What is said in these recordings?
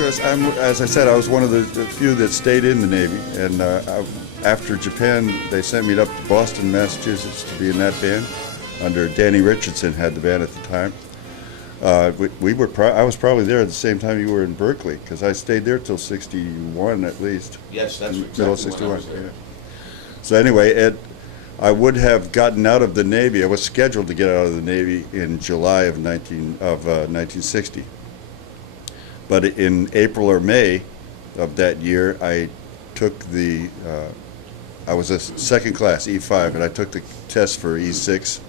course, as I said, I was one of the few that stayed in the Navy. And after Japan, they sent me up to Boston, Massachusetts to be in that band. Under Danny Richardson had the band at the time. I was probably there at the same time you were in Berkeley, because I stayed there till '61 at least. Yes, that's middle exactly of '61. when I was there. Yeah. So anyway, I would have gotten out of the Navy. I was scheduled to get out of the Navy in July of 1960. But in April or May of that year, I took I was a second class, E5, and I took the test for E6.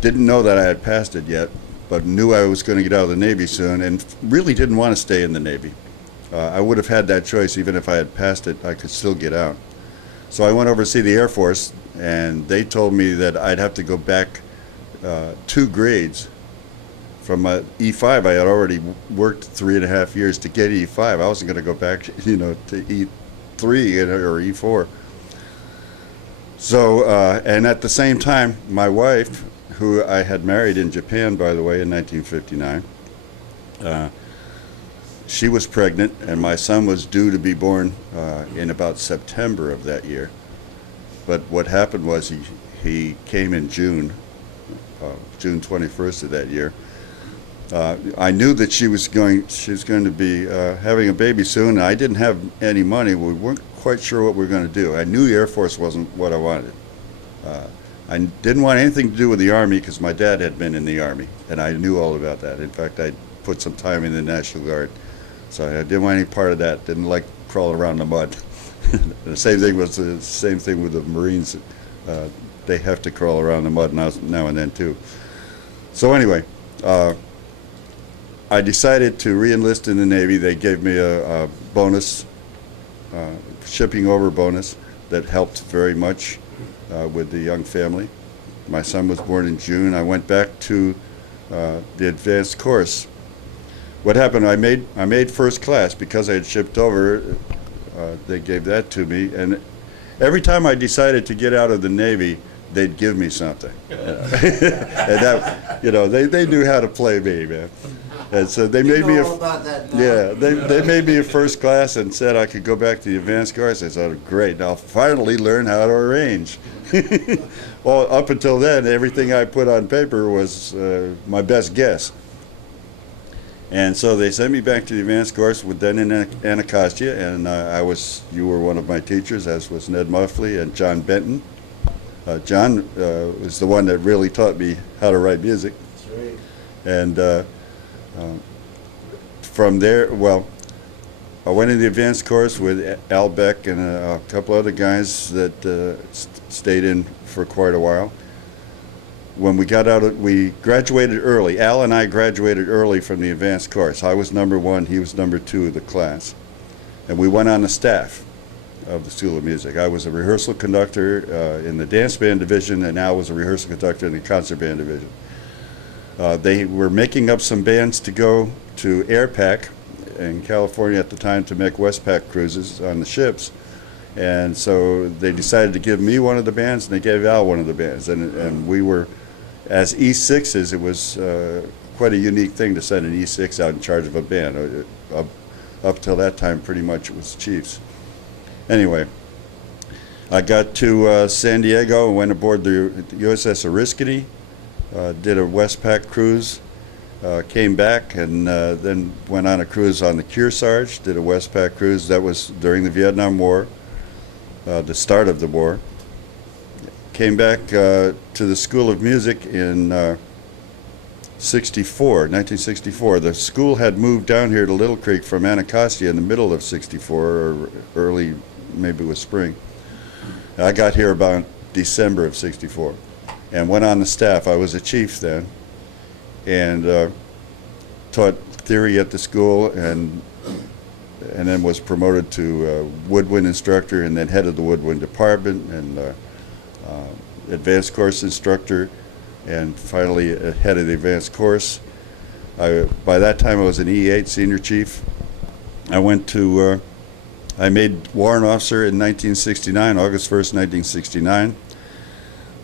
Didn't know that I had passed it yet, but knew I was going to get out of the Navy soon, and really didn't want to stay in the Navy. I would have had that choice. Even if I had passed it, I could still get out. So I went over to see the Air Force, and they told me that I'd have to go back 2 grades. From my E5, I had already worked 3.5 years to get E5. I wasn't going to go back, to E3 or E4. So, and at the same time, my wife, who I had married in Japan, by the way, in 1959, she was pregnant, and my son was due to be born in about September of that year. But what happened was he came in June 21st of that year. I knew that she was going to be having a baby soon, and I didn't have any money. We weren't quite sure what we were going to do. I knew the Air Force wasn't what I wanted. I didn't want anything to do with the Army, because my dad had been in the Army, and I knew all about that. In fact, I put some time in the National Guard, so I didn't want any part of that. Didn't like crawling around the mud. The same thing with the Marines. They have to crawl around the mud now and then too. So anyway, I decided to re-enlist in the Navy. They gave me a bonus, shipping over bonus, that helped very much with the young family. My son was born in June. I went back to the advanced course. What happened? I made first class because I had shipped over. They gave that to me, and every time I decided to get out of the Navy, they'd give me something. And that, they knew how to play me, man. And so they made me they made me a first class and said I could go back to the advanced course. I said, great, I'll finally learn how to arrange. Well, up until then, everything I put on paper was my best guess. And so they sent me back to the advanced course then in Anacostia, and you were one of my teachers, as was Ned Muffley and John Benton. John was the one that really taught me how to write music. That's right. And from there, I went in the advanced course with Al Beck and a couple other guys that stayed in for quite a while. When we got out, we graduated early. Al and I graduated early from the advanced course. I was number 1, he was number 2 of the class. And we went on the staff of the School of Music. I was a rehearsal conductor in the dance band division, and Al was a rehearsal conductor in the concert band division. They were making up some bands to go to AirPac in California at the time to make Westpac cruises on the ships. And so they decided to give me one of the bands, and they gave Al one of the bands. And we were, as E6s, it was quite a unique thing to send an E6 out in charge of a band. Up till that time, pretty much it was chiefs. Anyway, I got to San Diego and went aboard the USS Oriskany, did a Westpac cruise, came back, and then went on a cruise on the Kearsarge, did a Westpac cruise. That was during the Vietnam War, the start of the war. Came back to the School of Music in 1964. The school had moved down here to Little Creek from Anacostia in the middle of '64, or early, maybe it was spring. I got here about December of '64 and went on the staff. I was a chief then, and taught theory at the school, and then was promoted to woodwind instructor, and then head of the woodwind department, and advanced course instructor, and finally head of the advanced course. By that time I was an E8 senior chief. I made warrant officer in 1969, August 1st, 1969.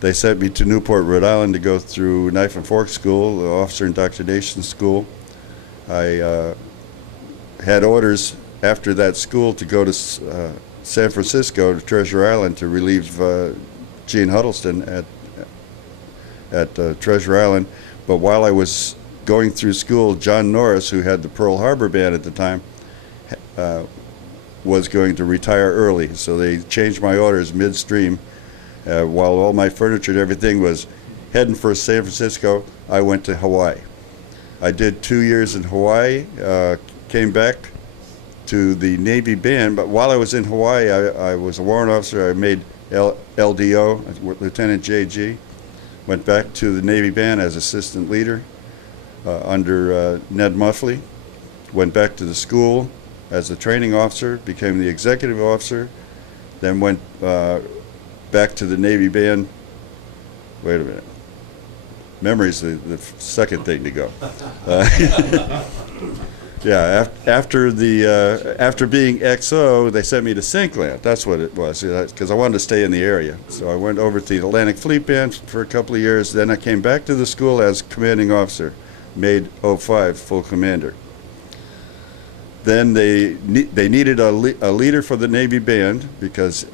They sent me to Newport, Rhode Island to go through knife and fork school, the officer indoctrination school. I had orders after that school to go to San Francisco, to Treasure Island, to relieve Gene Huddleston at Treasure Island. But while I was going through school, John Norris, who had the Pearl Harbor Band at the time, was going to retire early. So they changed my orders midstream. While all my furniture and everything was heading for San Francisco, I went to Hawaii. I did 2 years in Hawaii, came back to the Navy Band, but while I was in Hawaii, I was a warrant officer. I made LDO, Lieutenant JG, went back to the Navy Band as assistant leader under Ned Muffley, went back to the school as a training officer, became the executive officer, then went back to the Navy Band. Wait a minute. Memory's the second thing to go. Yeah, after being XO, they sent me to Syncland. That's what it was, because I wanted to stay in the area. So I went over to the Atlantic Fleet Band for a couple of years. Then I came back to the school as commanding officer, made 05 full commander. Then they needed a leader for the Navy Band because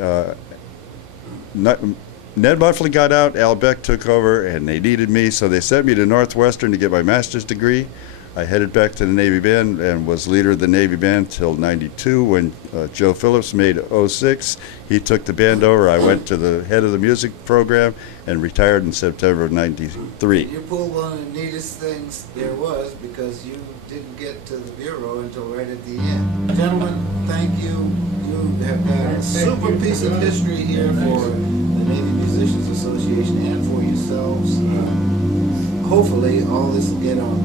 Ned Muffley got out, Al Beck took over, and they needed me, so they sent me to Northwestern to get my master's degree. I headed back to the Navy Band and was leader of the Navy Band till '92 when Joe Phillips made 06. He took the band over. I went to the head of the music program and retired in September of '93. You pulled one of the neatest things there was because you didn't get to the Bureau until right at the end. Gentlemen, thank you. You have got a super piece of history here for the Navy Musicians Association and for yourselves. Hopefully all this will get on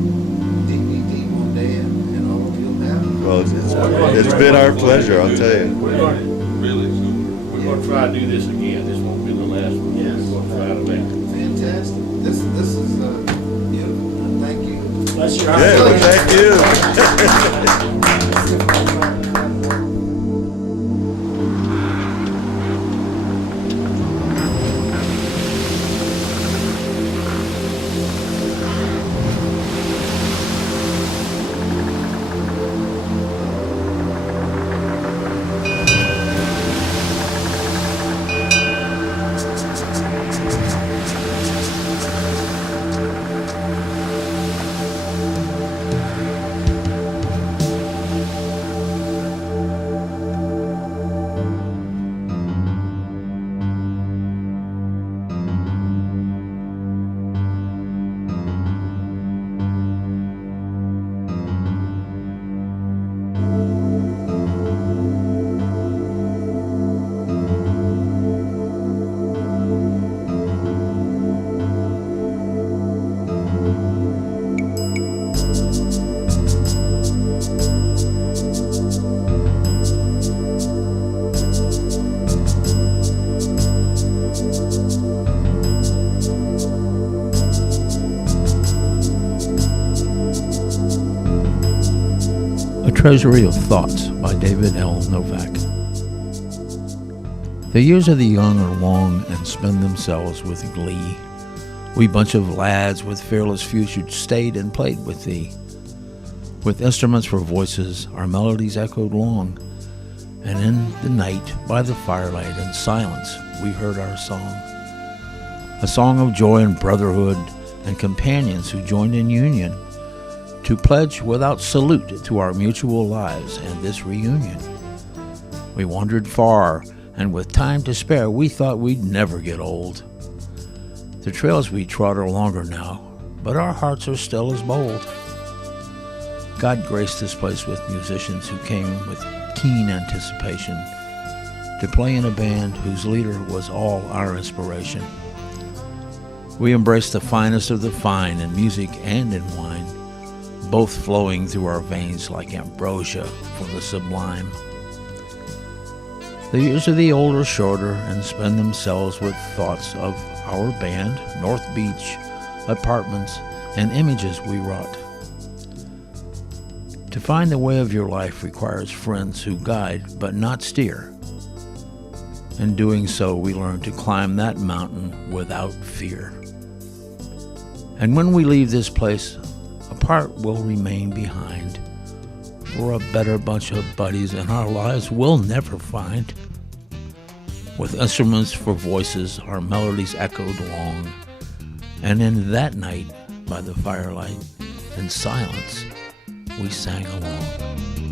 DVD one day and all of you will have it. Well, it's been our pleasure, I'll tell you. We're going to try to do this again. This won't be the last one. Yes. We're going to try to make it. Fantastic. This is beautiful. Thank you. Bless your Yeah, thank you. Treasury of Thoughts by David L. Novak. The years of the young are long and spend themselves with glee. We bunch of lads with fearless futures stayed and played with thee. With instruments for voices, our melodies echoed long, and in the night, by the firelight in silence, we heard our song. A song of joy and brotherhood, and companions who joined in union, to pledge without salute to our mutual lives and this reunion. We wandered far, and with time to spare, we thought we'd never get old. The trails we trod are longer now, but our hearts are still as bold. God graced this place with musicians who came with keen anticipation to play in a band whose leader was all our inspiration. We embraced the finest of the fine in music and in wine, both flowing through our veins like ambrosia from the sublime. The years of the old are shorter and spend themselves with thoughts of our band, North Beach, apartments, and images we wrought. To find the way of your life requires friends who guide but not steer. In doing so, we learn to climb that mountain without fear. And when we leave this place, a part will remain behind. for a better bunch of buddies in our lives we'll never find. With instruments for voices, our melodies echoed long, and in that night, by the firelight, in silence, we sang along.